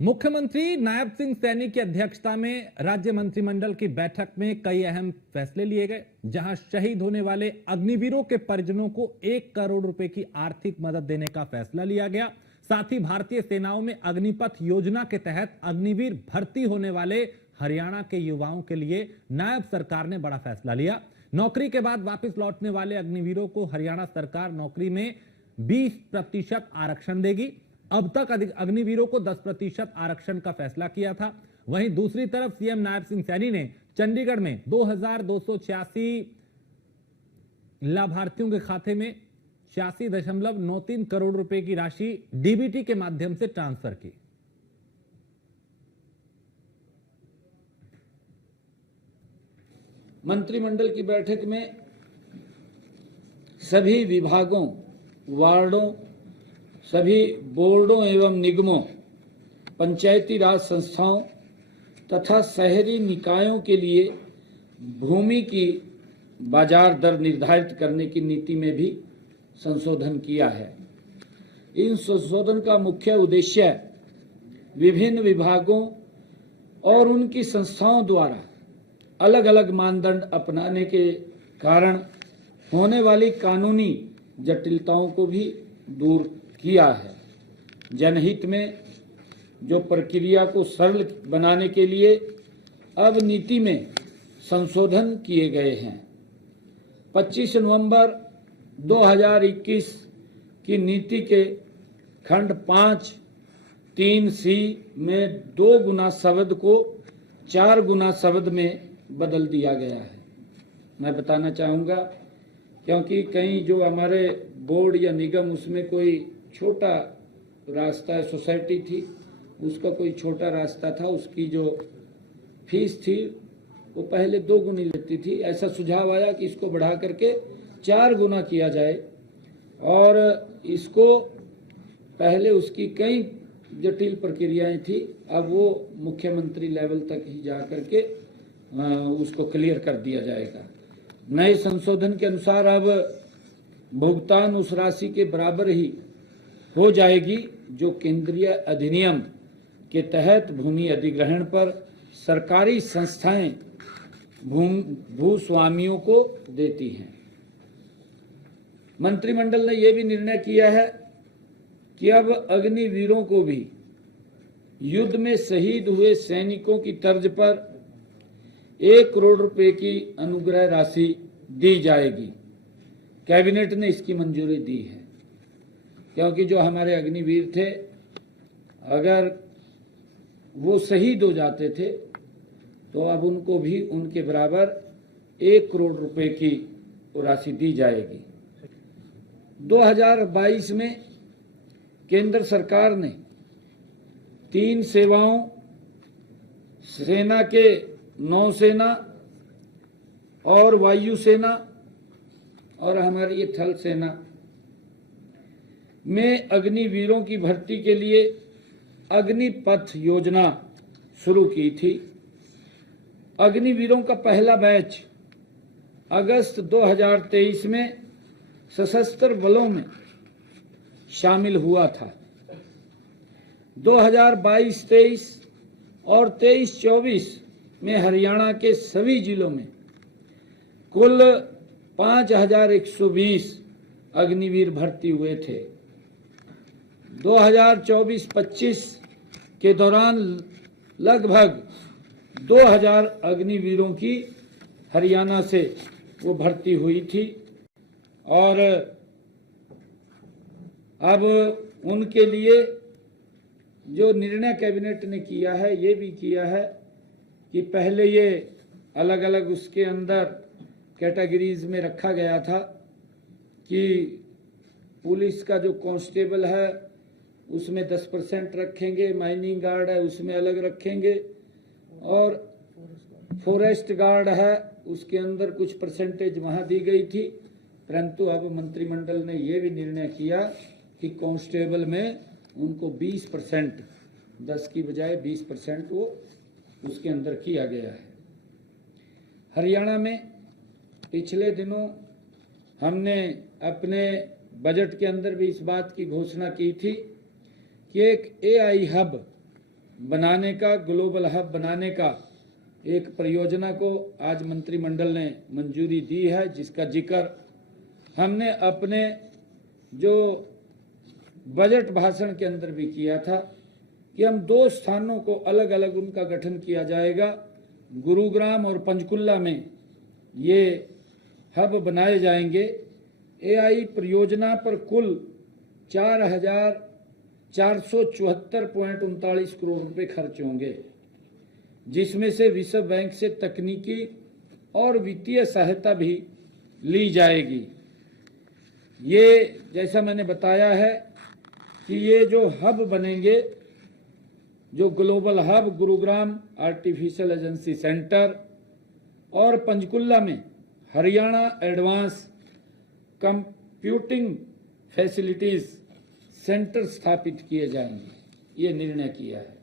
मुख्यमंत्री नायब सिंह सैनी की अध्यक्षता में राज्य मंत्रिमंडल की बैठक में कई अहम फैसले लिए गए, जहां शहीद होने वाले अग्निवीरों के परिजनों को 1 करोड़ रुपए की आर्थिक मदद देने का फैसला लिया गया। साथ ही भारतीय सेनाओं में अग्निपथ योजना के तहत अग्निवीर भर्ती होने वाले हरियाणा के युवाओं के लिए नायब सरकार ने बड़ा फैसला लिया। नौकरी के बाद वापस लौटने वाले अग्निवीरों को हरियाणा सरकार नौकरी में 20% आरक्षण देगी। अब तक अग्निवीरों को 10% आरक्षण का फैसला किया था। वहीं दूसरी तरफ सीएम नायब सिंह सैनी ने चंडीगढ़ में 2286 लाभार्थियों के खाते में 86.93 करोड़ रुपए की राशि डीबीटी के माध्यम से ट्रांसफर की। मंत्रिमंडल की बैठक में सभी विभागों, वार्डों, सभी बोर्डों एवं निगमों, पंचायती राज संस्थाओं तथा शहरी निकायों के लिए भूमि की बाजार दर निर्धारित करने की नीति में भी संशोधन किया है। इन संशोधन का मुख्य उद्देश्य विभिन्न विभागों और उनकी संस्थाओं द्वारा अलग अलग मानदंड अपनाने के कारण होने वाली कानूनी जटिलताओं को भी दूर किया है। जनहित में जो प्रक्रिया को सरल बनाने के लिए अब नीति में संशोधन किए गए हैं। 25 नवंबर 2021 की नीति के खंड 5(3)(c) में 2 गुना शब्द को 4 गुना शब्द में बदल दिया गया है। मैं बताना चाहूँगा क्योंकि कहीं जो हमारे बोर्ड या निगम उसमें कोई छोटा रास्ता है, सोसाइटी थी, उसका कोई छोटा रास्ता था, उसकी जो फीस थी वो पहले 2 गुनी लेती थी। ऐसा सुझाव आया कि इसको बढ़ा करके 4 गुना किया जाए और इसको पहले उसकी कई जटिल प्रक्रियाएं थी, अब वो मुख्यमंत्री लेवल तक ही जा करके उसको क्लियर कर दिया जाएगा। नए संशोधन के अनुसार अब भुगतान उस राशि के बराबर ही हो जाएगी जो केंद्रीय अधिनियम के तहत भूमि अधिग्रहण पर सरकारी संस्थाएं भूस्वामियों को देती हैं। मंत्रिमंडल ने यह भी निर्णय किया है कि अब अग्निवीरों को भी युद्ध में शहीद हुए सैनिकों की तर्ज पर 1 करोड़ रुपए की अनुग्रह राशि दी जाएगी। कैबिनेट ने इसकी मंजूरी दी है क्योंकि जो हमारे अग्निवीर थे अगर वो शहीद हो जाते थे तो अब उनको भी उनके बराबर 1 करोड़ रुपए की राशि दी जाएगी। 2022 में केंद्र सरकार ने 3 सेवाओं, सेना के नौसेना और वायुसेना और हमारी ये थल सेना में अग्निवीरों की भर्ती के लिए अग्निपथ योजना शुरू की थी। अग्निवीरों का पहला बैच अगस्त 2023 में सशस्त्र बलों में शामिल हुआ था। 2022-23 और 23-24 में हरियाणा के सभी जिलों में कुल 5120 अग्निवीर भर्ती हुए थे। 2024-25 के दौरान लगभग 2000 अग्निवीरों की हरियाणा से वो भर्ती हुई थी और अब उनके लिए जो निर्णय कैबिनेट ने किया है ये भी किया है कि पहले ये अलग अलग उसके अंदर कैटेगरीज में रखा गया था कि पुलिस का जो कांस्टेबल है उसमें 10% रखेंगे, माइनिंग गार्ड है उसमें अलग रखेंगे और फॉरेस्ट गार्ड है उसके अंदर कुछ परसेंटेज वहाँ दी गई थी। परंतु अब मंत्रिमंडल ने ये भी निर्णय किया कि कांस्टेबल में उनको 20%, 10 की बजाय 20% वो उसके अंदर किया गया है। हरियाणा में पिछले दिनों हमने अपने बजट के अंदर भी इस बात की घोषणा की थी कि एक AI हब बनाने का, ग्लोबल हब बनाने का एक परियोजना को आज मंत्रिमंडल ने मंजूरी दी है, जिसका जिक्र हमने अपने जो बजट भाषण के अंदर भी किया था कि हम 2 स्थानों को अलग अलग उनका गठन किया जाएगा। गुरुग्राम और पंचकुला में ये हब बनाए जाएंगे। एआई परियोजना पर कुल 4,474.39 करोड़ रुपए खर्च होंगे, जिसमें से विश्व बैंक से तकनीकी और वित्तीय सहायता भी ली जाएगी। ये जैसा मैंने बताया है कि ये जो हब बनेंगे, जो global hub Gurugram artificial agency centre और पंचकुला में Haryana advance computing facilities centre स्थापित किए जाएंगे, ये निर्णय किया है।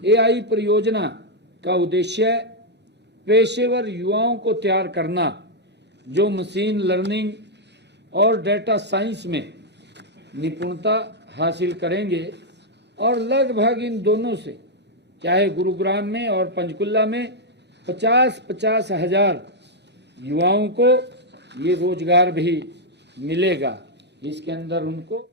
एआई परियोजना का उद्देश्य पेशेवर युवाओं को तैयार करना, जो मशीन लर्निंग और डेटा साइंस में निपुणता हासिल करेंगे, और लगभग इन दोनों से, चाहे गुरुग्राम में और पंचकुला में, 50-50 हजार युवाओं को ये रोजगार भी मिलेगा, जिसके अंदर उनको